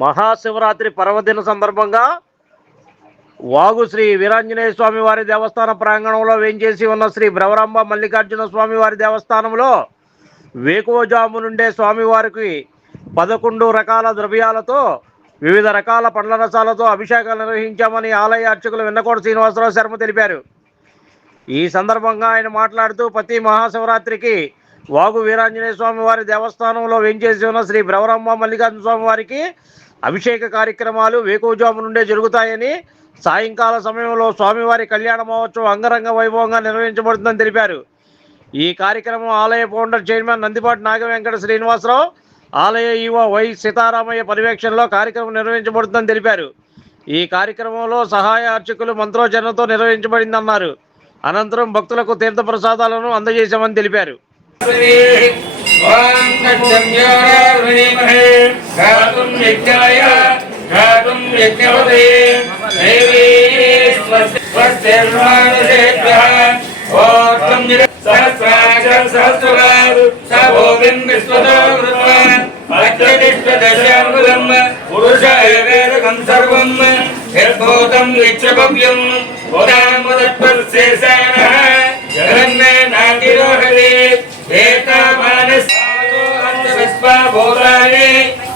మహాశివరాత్రి పర్వదిన సందర్భంగా వాగు శ్రీ వీరాంజనేయ స్వామి వారి దేవస్థాన ప్రాంగణంలో వేంచేసి ఉన్న శ్రీ భ్రవరాంబ మల్లికార్జున స్వామి వారి దేవస్థానంలో వేకువజాము నుండే స్వామివారికి పదకొండు రకాల ద్రవ్యాలతో వివిధ రకాల పండ్ల రసాలతో అభిషేకాలు నిర్వహించామని ఆలయ అర్చకులు వెన్నకోట శ్రీనివాసరావు శర్మ తెలిపారు. ఈ సందర్భంగా ఆయన మాట్లాడుతూ ప్రతి మహాశివరాత్రికి వాగు వీరాంజనేయ స్వామి వారి దేవస్థానంలో వెంచేసి ఉన్న శ్రీ భ్రవరమ్మ మల్లికార్జున స్వామి వారికి అభిషేక కార్యక్రమాలు వేకువజాము నుండే జరుగుతాయని సాయంకాల సమయంలో స్వామివారి కళ్యాణ మహోత్సవం అంగరంగ వైభవంగా నిర్వహించబడుతుందని తెలిపారు. ఈ కార్యక్రమం ఆలయ ఫౌండర్ చైర్మన్ నందిపాటి నాగవెంకట శ్రీనివాసరావు ఆలయ ఈవో వై సీతారామయ్య పర్యవేక్షణలో కార్యక్రమం నిర్వహించబడుతుందని తెలిపారు ఈ కార్యక్రమంలో సహాయ అర్చకులు మంత్రోచరణతో నిర్వహించబడిందన్నారు అనంతరం భక్తులకు తీర్థ ప్రసాదాలను అందజేశామని తెలిపారు ఓం ఓం సహస్రాక్షర సహస్రాలు సభోగిన్ విశ్వతో కృత్వాన్ అత్యతిష్టదశాంగులం పురుష ఏవేదకం సర్వం యద్భూతం నిత్యభవ్యం ఉదామదత్పశేషానः జగన్నే నాతిరోహతి ఏకామానస్ విశ్వభూతాని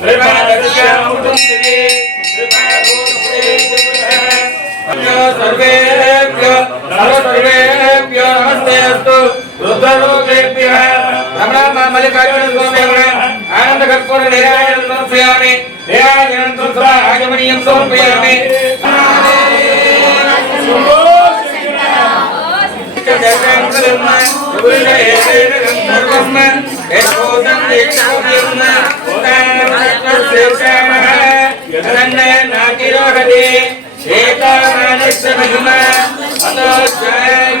త్రిపాదశాముటుంది సర్వేభ్యో ಮಲ್ಲಿಕಾರ್ಜುನ ಸ್ವಾಮಿ ಅವರ ಆನಂದ ಕರ್ಪೂರ ನಿರಾಜನ ಸಮರ್ಪಯಾಮಿ ನಿರಾಜನ ಸುತ್ರ ಆಗಮನೀಯಂ ಸಮರ್ಪಯಾಮಿ నాకిరోహతి శ్వేతామానశ్రమహిమ అతో జయం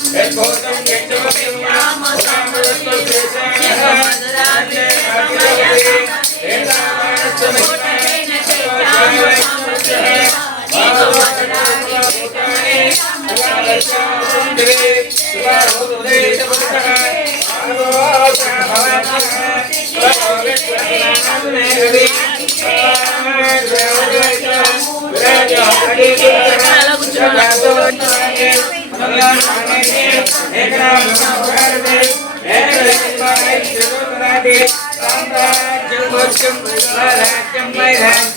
It's going to be to the Thank you.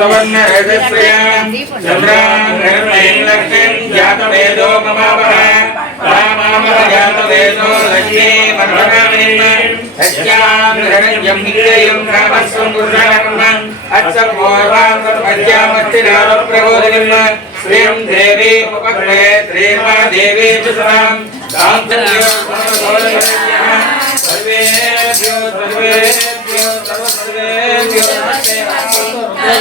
విశ్వభూతాని త్రిపాదస్యామృతం దివి త్రిపాదోతం జాతవేదో మమావహ రామామహ జాతవేదో లక్ష్మీ పర్వకామినిమ్మ యస్యాం హిరణ్యం నిత్యం కామస్వం పురుషాకర్మ అచ్చపూర్వాం పద్యామస్తినార ప్రబోధినిమ్మ శ్రీం దేవీ ఉపక్రే శ్రీమా దేవీ సుతాం సాంతర్యో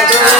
రాజ్యం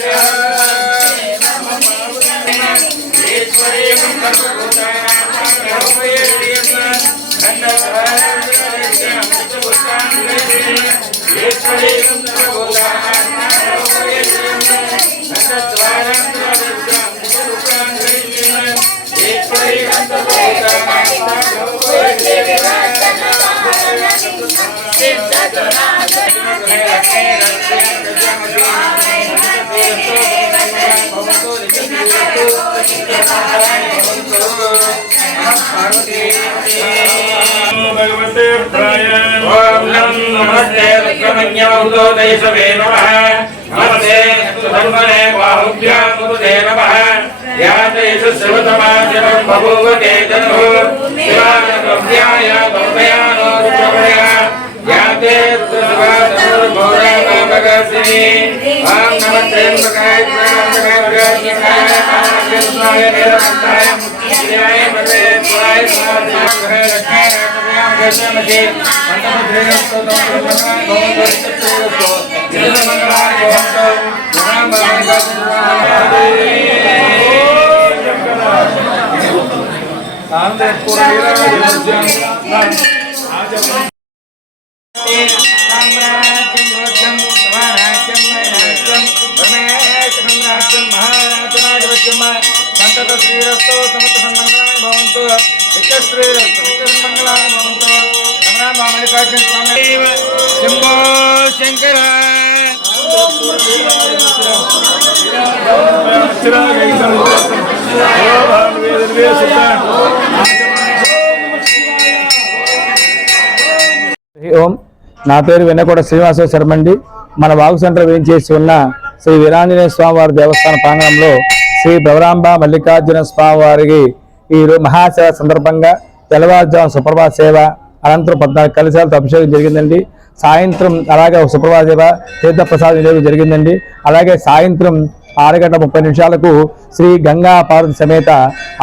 Yeah. ఓం నం నమస్తే రుద్రమన్యమహుతో దైసవే నమః నమస్తే ధర్మనే బాహుభ్యాం ముదే నమః యాతేష శివతమాజనం బభూవతే తను శివానవ్యాయ బహుమయానో రుద్రమయ యాతే రుద్రశివాతనుర్భోరామగసిని ఓం నమస్తే త్ర్యంబకాయ త్ర్యంబకాయ త్ర్యంబకాయ నీలకంఠాయ ముక్తియాయ పదే పురాయ స్వాధ్యాయ రక్షాయ గజమతి మండపద్రేయస్తోతం ఓం. నా పేరు వెన్నకోట శ్రీనివాస శర్మండి. మన వాగు సెంటర్ వేయించేసి ఉన్న శ్రీ వీరాంజనేయ స్వామి వారి దేవస్థాన ప్రాంగణంలో శ్రీ భవరాంబ మల్లికార్జున స్వామివారికి ఈ మహాసేవ సందర్భంగా తెల్లవారుజాము సుప్రభాత సేవ అనంతరం పద్నాలుగు కలశాలతో అభిషేకం జరిగిందండి. సాయంత్రం అలాగే ఒక సుప్రభాత సేవ తీర్థప్రసాదం జరిగిందండి. అలాగే సాయంత్రం ఆరు గంటల ముప్పై నిమిషాలకు శ్రీ గంగా పార్వతి సమేత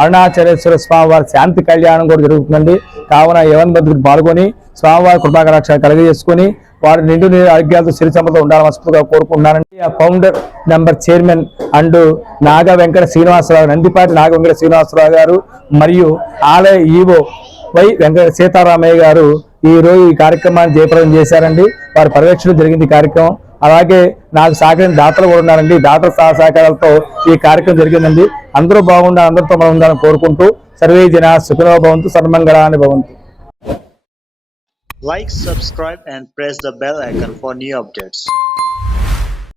అరుణాచలేశ్వర స్వామివారి శాంతి కళ్యాణం కూడా జరుగుతుందండి. కావున యవన్ బంధువులు పాల్గొని స్వామివారి కృపాకరాక్ష కలిగజేసుకొని వారి నిండు నీరు ఆరోగ్యాలతో సిరి సంపద ఉండాలని మనస్ఫూర్తిగా కోరుకుంటున్నానండి. ఆ founder number chairman and Naga Venkata Srinivasarao Nandipati Naga Venkata Srinivasarao గారు మరియు ఆలయ ఈవో వై వెంకట సీతారామయ్య గారు ఈ రోజు ఈ కార్యక్రమాన్ని జయప్రదం చేశారండి. వారి పర్యవేక్షణ జరిగింది కార్యక్రమం. అలాగే నాకు సహకరించిన దాతలు కూడా ఉన్నారండి. దాతల సహ సహకారాలతో ఈ కార్యక్రమం జరిగిందండి. అందరూ బాగుండాలి అందరితో మనం ఉండాలని కోరుకుంటూ సర్వే జన సుఖనో భవంతు సన్మంగళాన్ని భవంతు. Like, subscribe, and press the bell icon for new updates.